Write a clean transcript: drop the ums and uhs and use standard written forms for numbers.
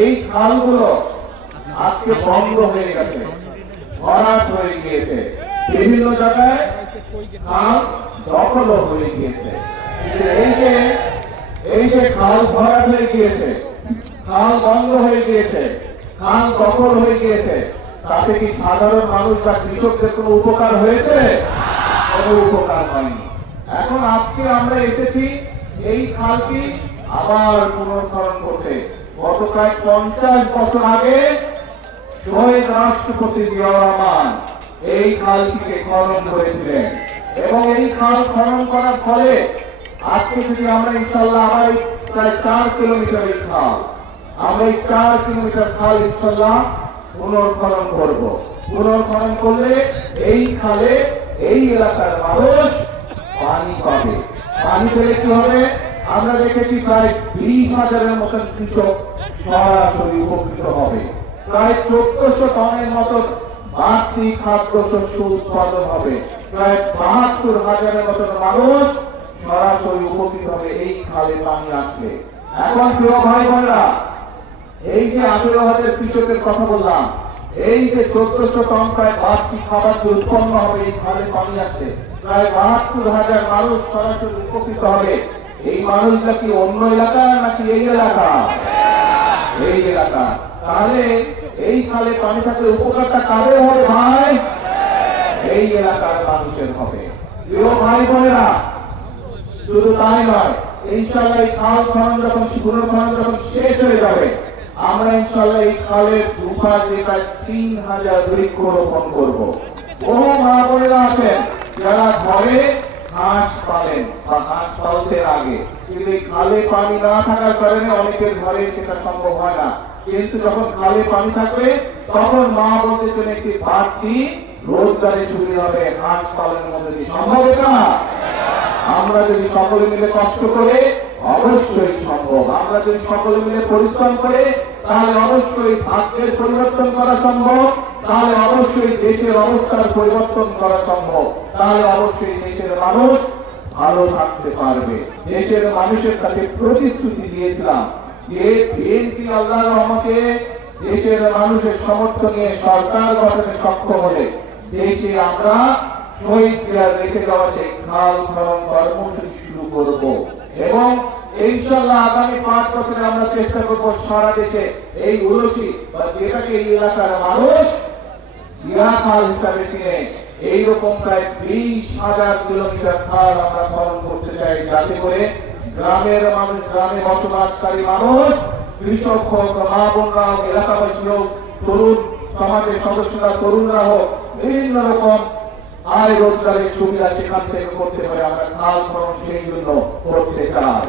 এই খালগুলো আজকে বন্ধ হয়ে গেছে, ভরাট হয়ে গিয়েছে, বিভিন্ন জায়গায় খাল দখল হয়ে গিয়েছে। এই যে খাল ভরাট হয়ে গিয়েছে, খাল বন্ধ হয়ে গিয়েছে, খাল দখল হয়ে গিয়েছে, তাতে কি সাধারণ মানুষ বা কৃষকদের কোনো উপকার হয়েছে? কোনো উপকার হয়নি। এখন আজকে আমরা এসেছি এই খালটি আবার পুনর্খনন করতে। গত প্রায় 50 বছর আগে শহীদ রাষ্ট্রপতি জিয়াউর রহমান এই খালটিকে খনন করেছিলেন এবং এই খাল খনন করার ফলে আজকে যদি আমরা ইনশাল্লাহ আবার প্রায় 4 কিলোমিটার এই খাল, আমরা এই 4 কিলোমিটার খাল ইনশাল্লাহ পুনর্খনন করব। পুনর্খনন করলে এই খালে এই এলাকার মানুষ পানি পাবে। পানি পেলে কি হবে? আমরা দেখেছি প্রায় 20,000-এর মতন কৃষক সরাসরি উপকৃত হবে। প্রায় 1400 টনের মতো বাড়তি খাদ্যশস্য উৎপাদন হবে। প্রায় 72,000-এর মতন মানুষ সরাসরি উপকৃত হবে এই খালে পানি আসলে। এখন প্রিয় ভাই বোনেরা, এই যে 18,000 কৃষকের কথা বললাম, এই যে 1400 টন প্রায় বাড়তি খাবার যে উৎপন্ন হবে এই খালে পানি আছে, প্রায় 72,000 মানুষ সরাসরি উপকৃত হবে। এই মানুষটা কি অন্য এলাকা নাকি এই এলাকা? এই এলাকা। তাহলে এই খালে পানি থাকলে উপকারটা কাদের হবে ভাই? এই এলাকার মানুষের হবে। প্রিয় ভাই বোনেরা, শুধু তাই নয়, ইনশাআল্লাহ এই খাল খনন যখন পুনর্খনন যখন শেষ হয়ে যাবে, আমরা ইনশাআল্লাহ এই খালের দুপাশ দিয়ে প্রায় 3,000 বৃক্ষরোপণ করব। বহু মা বোনেরা আছেন যারা ঘরে হাঁস পালেন বা হাঁস পালতে আগে, কিন্তু এই খালে পানি না থাকার কারণে অনেকের ঘরে সেটা সম্ভব হয় না। কিন্তু যখন খালে পানি থাকবে তখন মা বলতেছেন একটি বাড়তি রোজগারের সুবিধা হবে হাঁস পালনের মধ্যে দিয়ে। সম্ভব না? আমরা যদি সকলে মিলে কষ্ট করে অবশ্যই সম্ভব। আমরা যদি সকলে মিলে পরিশ্রম করে তাহলে অবশ্যই ভাগ্যের পরিবর্তন করা সম্ভব, তাহলে অবশ্যই দেশের অবস্থার পরিবর্তন করা সম্ভব, তাহলে অবশ্যই দেশের মানুষ ভালো থাকতে পারবে। দেশের মানুষের কাছে প্রতিশ্রুতি দিয়েছিলাম যে বিএনপি আল্লাহর রহমতে দেশের মানুষের সমর্থন নিয়ে সরকার গঠনে সক্ষম হলে দেশে আমরা শহীদ জিয়ার রেখে যাওয়া সেই খাল খনন কর্মসূচি শুরু করব এবং ইনশাআল্লাহ আগামী 5 বছরে আমরা চেষ্টা করব সারা দেশে এই উলসি বা যেটাকে এই এলাকার মানুষ জিয়া খাল হিসাবে চিনে এইরকম প্রায় 20,000 কিলোমিটার খাল আমরা খনন করতে চাই, যাতে করে গ্রামের মানুষ, গ্রামে বসবাসকারী মানুষ, কৃষক হোক, মা বোনরা হোক, এলাকাবাসী হোক, তরুণ সমাজের সদস্যরা, তরুণরা হোক, বিভিন্ন রকম আয় রোজগারের সুবিধা সেখান থেকে করতে পারে। আমরা খাল খনন সেই জন্য করতে চাই।